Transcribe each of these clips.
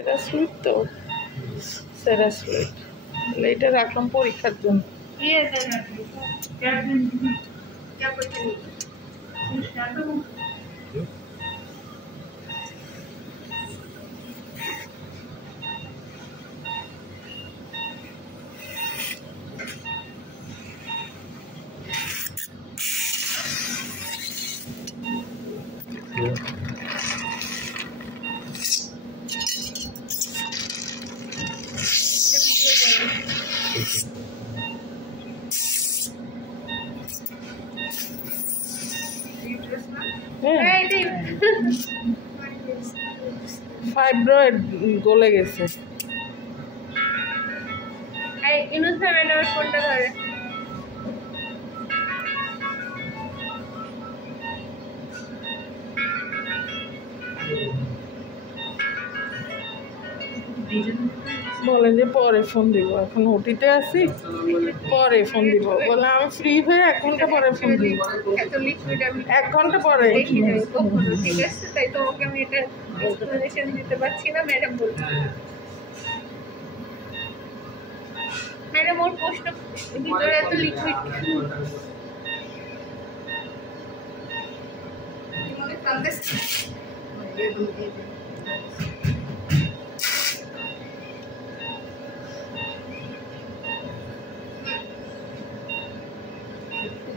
সেরা সুইট তো সেরা সুইট এটা রাখলাম পরীক্ষার জন্য। ফাইব্রয়েড গলে গেছে। ফোনটা ধরে বলে যে পরে ফোন দিব, এখন ওটিতে আছি, পরে ফোন দিব। বলে আমি ফ্রি হয়ে 1 ঘন্টা পরে ফোন দিব। 1 ঘন্টা পরে ঠিক আছে, তাই তোমাকে আমি এটা এক্সপ্লেনেশন দিতে পারছি না। ম্যাডাম বলছে, ম্যাডাম ওর প্রশ্ন ভিতরে এত লিকুইড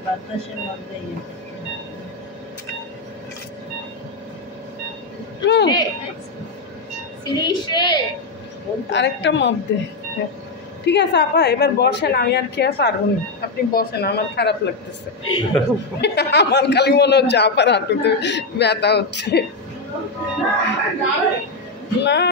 বাতাসের মধ্যে আরেকটা মপ দে। ঠিক আছে আপা, এবার বসেন, আমি আর খেয়ে পারবো না, আপনি বসেন, আমার খারাপ লাগতেছে। আমার খালি মনে হচ্ছে আপার হাঁটুতে ব্যথা হচ্ছে না।